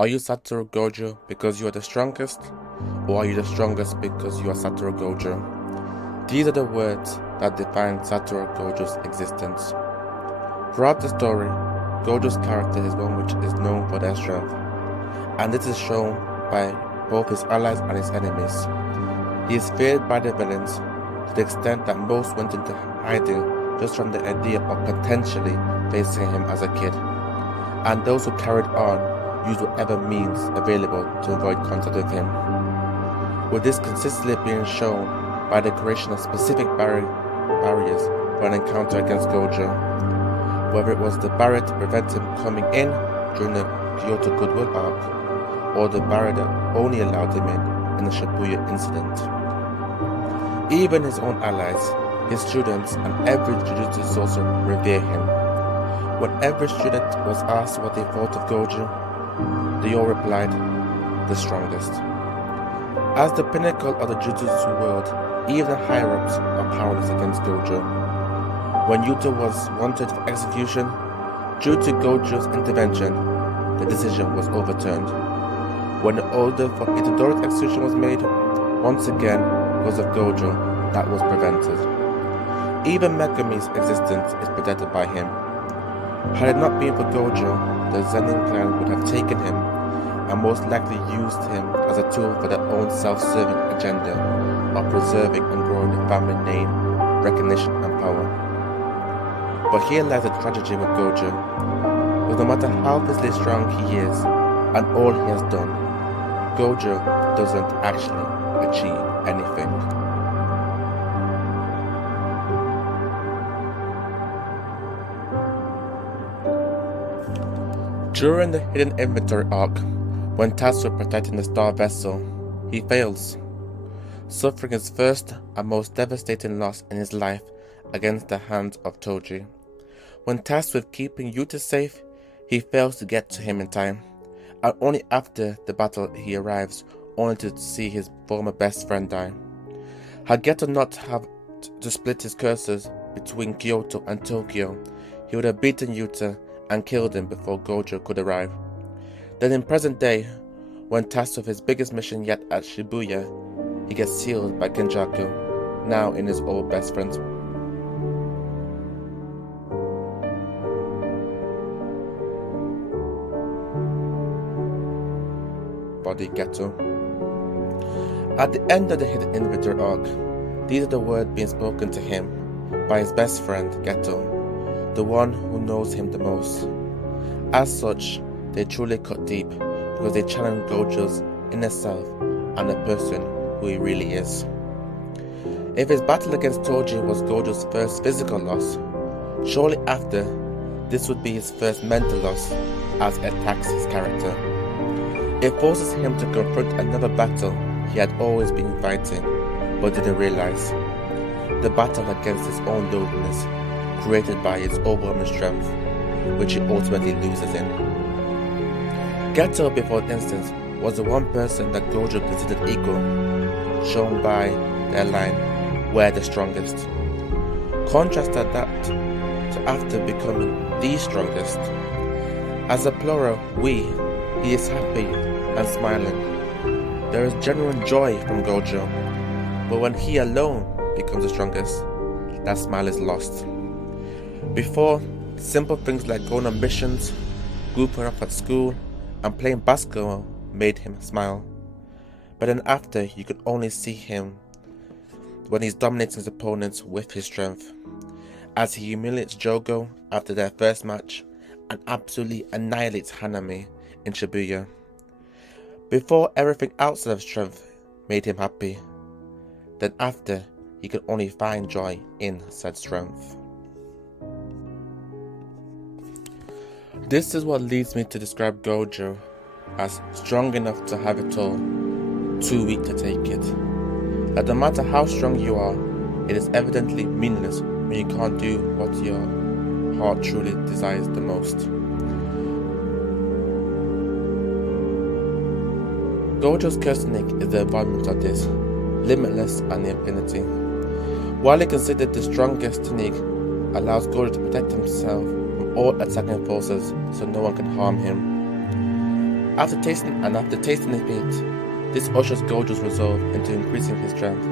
Are you Satoru Gojo because you are the strongest? Or are you the strongest because you are Satoru Gojo? These are the words that define Satoru Gojo's existence. Throughout the story, Gojo's character is one which is known for their strength, and this is shown by both his allies and his enemies. He is feared by the villains to the extent that most went into hiding just from the idea of potentially facing him as a kid, and those who carried on used whatever means available to avoid contact with him, with this consistently being shown by the creation of specific barriers for an encounter against Gojo, whether it was the barrier to prevent him coming in during the Kyoto Goodwill arc, or the barrier that only allowed him in the Shibuya incident. Even his own allies, his students, and every Jujutsu sorcerer revere him. When every student was asked what they thought of Gojo, they all replied, the strongest. As the pinnacle of the Jujutsu world, even the higher-ups are powerless against Gojo. When Yuta was wanted for execution, due to Gojo's intervention, the decision was overturned. When the order for Itadori's execution was made, once again, because of Gojo, that was prevented. Even Megami's existence is protected by him. Had it not been for Gojo, the Zenin clan would have taken him and most likely used him as a tool for their own self-serving agenda of preserving and growing the family name, recognition and power. But here lies the tragedy with Gojo, because no matter how physically strong he is and all he has done, Gojo doesn't actually achieve anything. During the Hidden Inventory arc, when tasked with protecting the Star Vessel, he fails, suffering his first and most devastating loss in his life against the hands of Toji. When tasked with keeping Yuta safe, he fails to get to him in time, and only after the battle he arrives, only to see his former best friend die. Had Geto not have to split his cursors between Kyoto and Tokyo, he would have beaten Yuta and killed him before Gojo could arrive. Then in present day, when tasked with his biggest mission yet at Shibuya, he gets sealed by Kenjaku, now in his old best friend's body, Geto. At the end of the Hidden Inventory arc, these are the words being spoken to him by his best friend, Geto, the one who knows him the most. As such, they truly cut deep because they challenge Gojo's inner self and the person who he really is. If his battle against Toji was Gojo's first physical loss, shortly after, this would be his first mental loss as it attacks his character. It forces him to confront another battle he had always been fighting but didn't realize. The battle against his own loneliness, created by his overwhelming strength, which he ultimately loses in. Geto, before instance, was the one person that Gojo considered equal, shown by their line, "We're the strongest." Contrast that to after becoming the strongest. As a plural, we, he is happy and smiling. There is genuine joy from Gojo, but when he alone becomes the strongest, that smile is lost. Before, simple things like going on missions, goofing up at school, and playing basketball made him smile. But then after, you could only see him when he's dominating his opponents with his strength, as he humiliates Jogo after their first match and absolutely annihilates Hanami in Shibuya. Before, everything outside of strength made him happy. Then after, he could only find joy in said strength. This is what leads me to describe Gojo as strong enough to have it all, too weak to take it. That no matter how strong you are, it is evidently meaningless when you can't do what your heart truly desires the most. Gojo's Kursenik is the embodiment of this, limitless and infinity. While he considered the strongest technique, allows Gojo to protect himself from all attacking forces so no one can harm him. After tasting defeat, this ushers Gojo's resolve into increasing his strength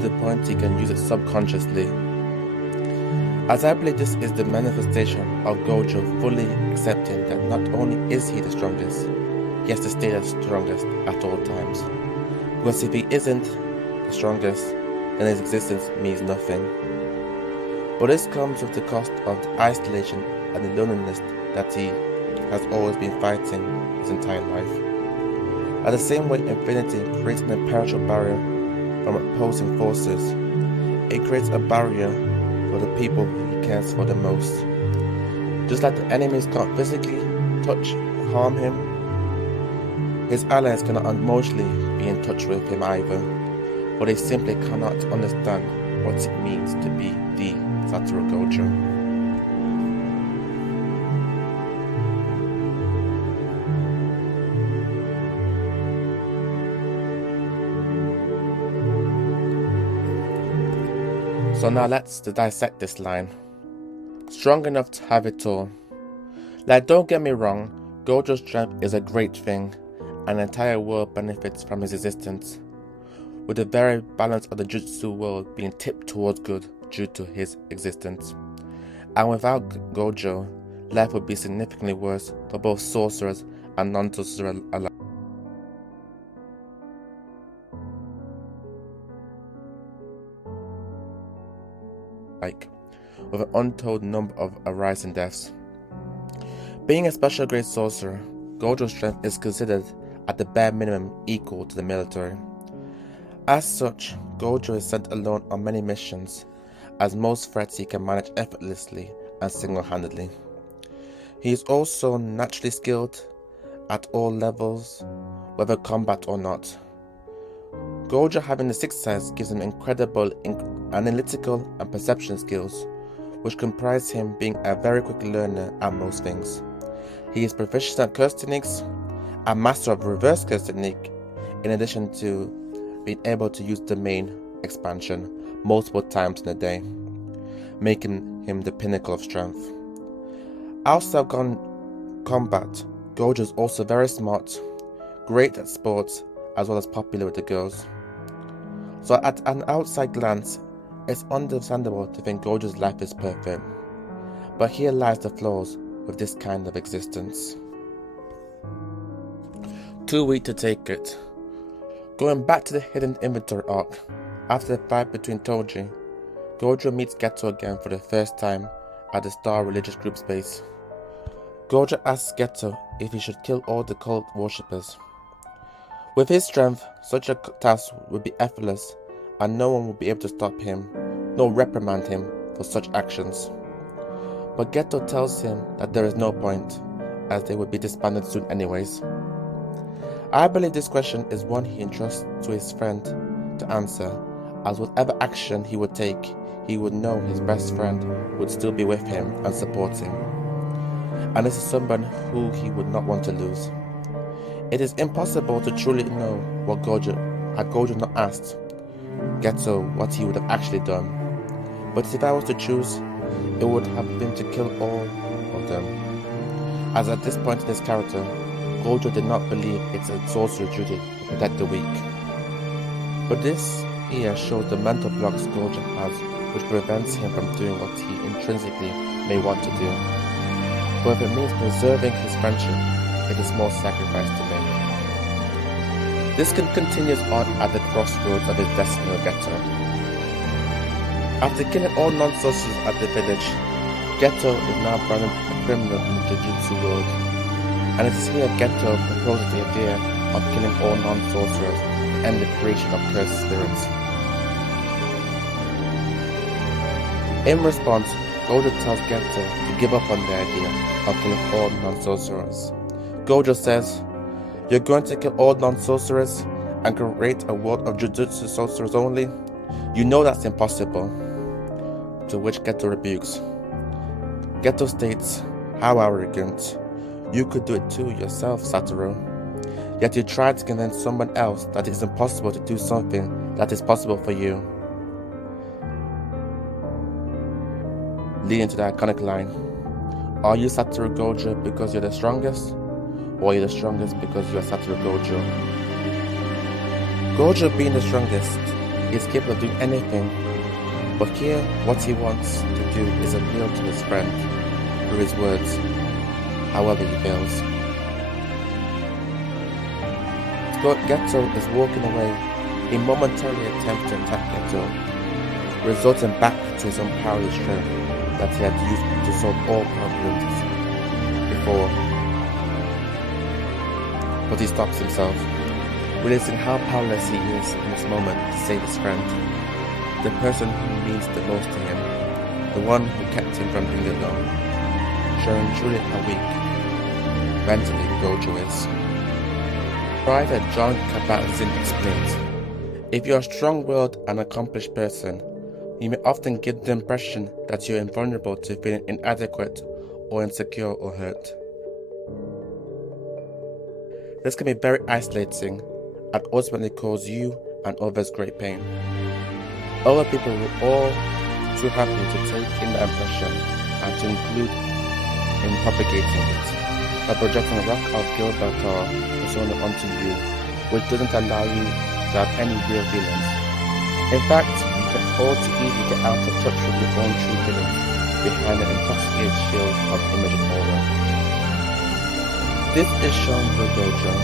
to the point he can use it subconsciously. As I believe this is the manifestation of Gojo fully accepting that not only is he the strongest, he has to stay the strongest at all times. Because if he isn't the strongest, then his existence means nothing. But this comes with the cost of the isolation and the loneliness that he has always been fighting his entire life. At the same way infinity creates an impenetrable barrier from opposing forces, it creates a barrier for the people who he cares for the most. Just like the enemies can't physically touch, harm him, his allies cannot emotionally be in touch with him either, but they simply cannot understand what it means to be the Satoru Gojo. So now let's dissect this line. Strong enough to have it all. Like, don't get me wrong, Gojo's strength is a great thing, and the entire world benefits from his existence, with the very balance of the Jujutsu world being tipped towards good due to his existence. And without Gojo, life would be significantly worse for both sorcerers and non-sorcerers alike. With an untold number of arising deaths. Being a special grade sorcerer, Gojo's strength is considered at the bare minimum equal to the military. As such, Gojo is sent alone on many missions, as most threats he can manage effortlessly and single-handedly. He is also naturally skilled at all levels, whether combat or not. Gojo having the sixth sense gives him incredible analytical and perception skills, which comprise him being a very quick learner at most things. He is proficient at curse techniques, a master of reverse curse technique, in addition to being able to use the main expansion multiple times in a day, making him the pinnacle of strength. Outside combat, Gojo is also very smart, great at sports, as well as popular with the girls. So at an outside glance, it's understandable to think Gojo's life is perfect, but here lies the flaws with this kind of existence. Too weak to take it. Going back to the hidden inventory arc, after the fight between Toji, Gojo meets Geto again for the first time at the Star religious group's base. Gojo asks Geto if he should kill all the cult worshippers. With his strength, such a task would be effortless, and no one would be able to stop him, nor reprimand him for such actions. But Geto tells him that there is no point, as they would be disbanded soon anyways. I believe this question is one he entrusts to his friend to answer, as whatever action he would take, he would know his best friend would still be with him and support him. And this is someone who he would not want to lose. It is impossible to truly know what had Gojo not asked Geto what he would have actually done. But if I was to choose, it would have been to kill all of them. As at this point in his character, Gojo did not believe it's a sorcerer's duty to protect the weak. But this here shows the mental blocks Gojo has, which prevents him from doing what he intrinsically may want to do. But if it means preserving his friendship, it is more sacrifice to make. This continues on at the crossroads of his destiny with Geto. After killing all non-sorcerers at the village, Geto is now branded a criminal in the Jujutsu world, and it is here Geto proposes the idea of killing all non-sorcerers to end the creation of cursed spirits. In response, Gojo tells Geto to give up on the idea of killing all non-sorcerers. Gojo says, "You're going to kill all non-sorcerers and create a world of Jujutsu sorcerers only? You know that's impossible." To which Geto rebukes. Geto states, "How arrogant. You could do it too yourself, Satoru. Yet you try to convince someone else that it is impossible to do something that is possible for you." Leading to the iconic line, "Are you Satoru Gojo because you're the strongest? Or are you the strongest because you are Satoru Gojo? Gojo, being the strongest, is capable of doing anything, but here what he wants to do is appeal to his friend through his words. However, he fails. Geto is walking away. He momentarily attempts to attack Geto, resulting back to his own powerless strength that he had used to solve all problems before. But he stops himself, realizing how powerless he is in this moment to save his friend, the person who means the most to him, the one who kept him from being alone, showing truly how weak mentally Gojo is. Private John Kabat-Zinn explains, if you're a strong-willed and accomplished person, you may often give the impression that you're invulnerable to feeling inadequate or insecure or hurt. This can be very isolating and ultimately cause you and others great pain. Other people will all too happy to take in the impression and to include in propagating it by projecting a rock of Gilbert or persona onto you, which doesn't allow you to have any real feelings. In fact, you can all too easily get out of touch with your own true feelings behind an intoxicated shield of image and aura. This is shown through Gojo.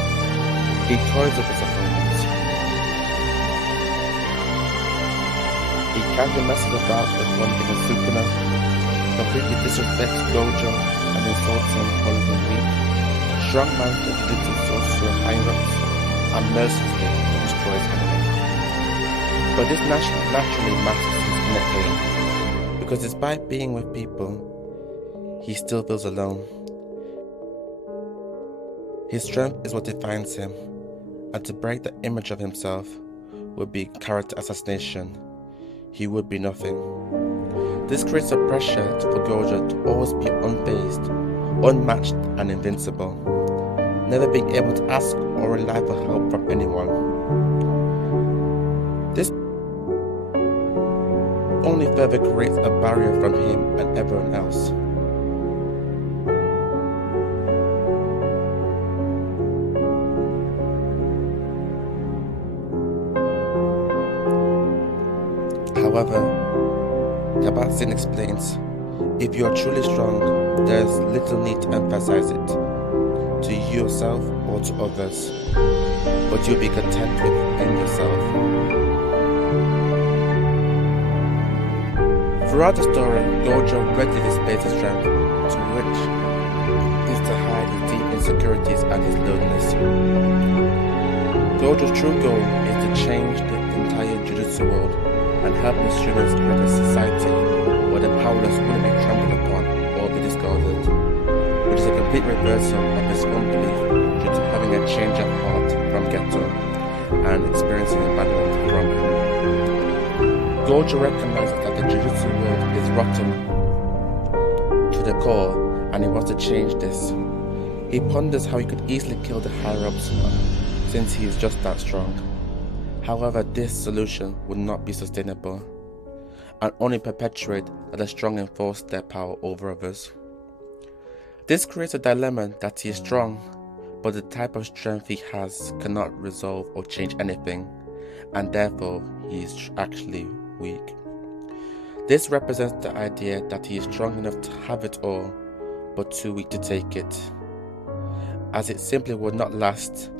He toys with his opponents. He casually messes about with one thing in Sukuna, completely disrespects Gojo and insults him, calling him weak. Strong man to Jujutsu sorcerer high-ups and mercilessly destroys enemy. But this naturally masks his inner pain, because despite being with people, he still feels alone. His strength is what defines him, and to break the image of himself would be character assassination. He would be nothing. This creates a pressure for Gojo to always be unfazed, unmatched and invincible, never being able to ask or rely for help from anyone. This only further creates a barrier from him and everyone else. However, Kabat-Zinn explains, if you are truly strong, there is little need to emphasize it to yourself or to others, but you'll be content within yourself. Throughout the story, Gojo readily displays his strength, to which is to hide his deep insecurities and his loneliness. Gojo's true goal is to change the entire Jujutsu world and help the students create a society where the powerless wouldn't be trampled upon or be discarded, which is a complete reversal of his own belief due to having a change of heart from Geto and experiencing abandonment from him. Gojo recognizes that the Jujutsu world is rotten to the core and he wants to change this. He ponders how he could easily kill the higher-ups since he is just that strong. However, this solution would not be sustainable and only perpetuate that the strong enforce their power over others. This creates a dilemma that he is strong, but the type of strength he has cannot resolve or change anything, and therefore he is actually weak. This represents the idea that he is strong enough to have it all, but too weak to take it, as it simply would not last.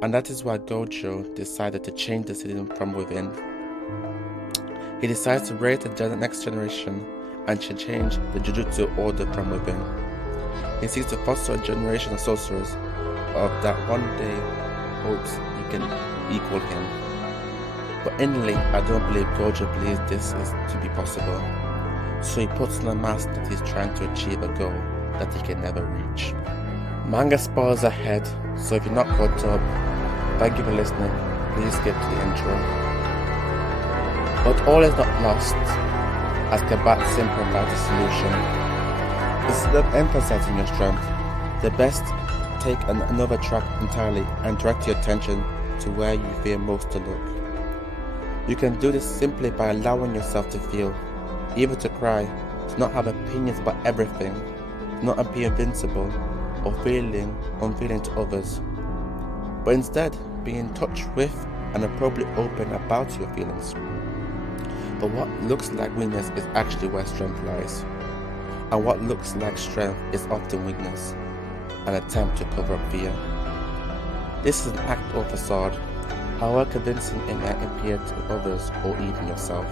And that is why Gojo decided to change the system from within. He decides to raise the next generation and to change the Jujutsu order from within. He seeks to foster a generation of sorcerers of that one day hopes he can equal him. But inwardly, I don't believe Gojo believes this is to be possible. So he puts on a mask that he's trying to achieve a goal that he can never reach. Manga spoilers ahead, so if you're not caught up, thank you for listening. Please skip to the intro. But all is not lost, as Kabat-Zinn provides a solution. Instead of emphasizing your strength, the best take another track entirely and direct your attention to where you fear most to look. You can do this simply by allowing yourself to feel, even to cry, to not have opinions about everything, to not appear invincible, or feeling unfeeling to others, but instead being in touch with and appropriately open about your feelings. But what looks like weakness is actually where strength lies, and what looks like strength is often weakness, an attempt to cover up fear. This is an act or facade, however convincing it may appear to others or even yourself.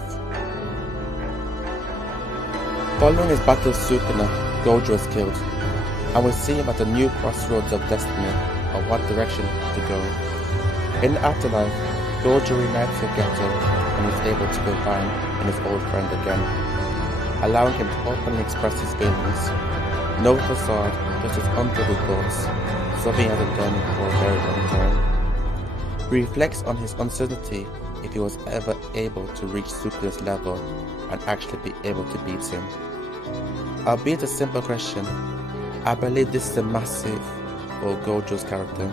Following his battle with Sukuna, Gojo is killed, and we see him at a new crossroads of destiny of what direction to go. In the afterlife, Gojo reunites with Geto and is able to confide in his old friend again, allowing him to openly express his feelings. No facade, just his untroubled thoughts, something he hasn't done for a very long time. He reflects on his uncertainty if he was ever able to reach Sukuna's level and actually be able to beat him. Albeit a simple question, I believe this is a massive for Gojo's character.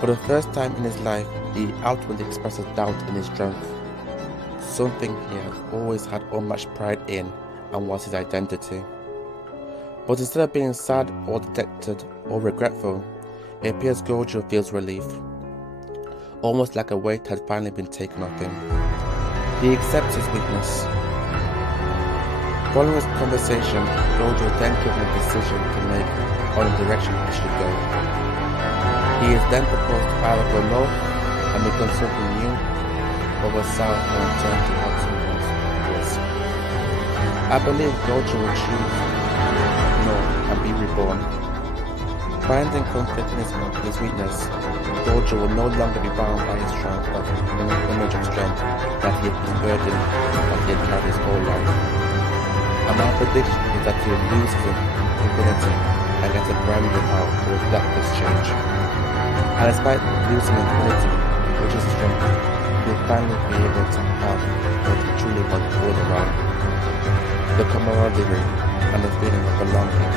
For the first time in his life, he outwardly expresses doubt in his strength, something he had always had unmatched pride in and was his identity. But instead of being sad or dejected or regretful, it appears Gojo feels relief, almost like a weight had finally been taken off him. He accepts his weakness. Following this conversation, Gojo is then given a decision to make on the direction he should go. He is then proposed to either go north and become something new, or go south and return to what he once was. I believe Gojo will choose north and be reborn. Finding comfort in his weakness, Gojo will no longer be bound by his strength of image of strength that he had been burdened that he had carried his whole life. And my prediction is that he will lose his ability and get a brand new power to reflect this change. And despite losing his ability, which is strength, he will finally be able to have what he truly wants all around: the camaraderie and the feeling of belonging.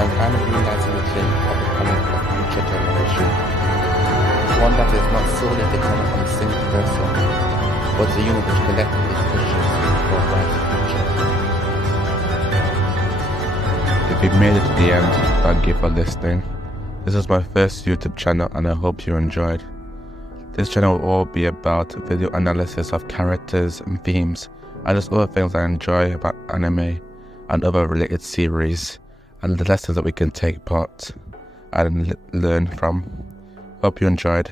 And finally realizing the claim of the coming of future generation. One that is not solely dependent on a single person, but the universe collectively pushes for a brighter future. If you made it to the end, thank you for listening. This is my first YouTube channel and I hope you enjoyed. This channel will all be about video analysis of characters and themes, and just other things I enjoy about anime and other related series, and the lessons that we can take part and learn from. Hope you enjoyed.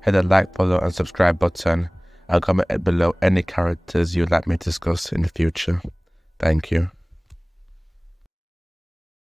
Hit the like, follow and subscribe button, and comment below any characters you'd like me to discuss in the future. Thank you.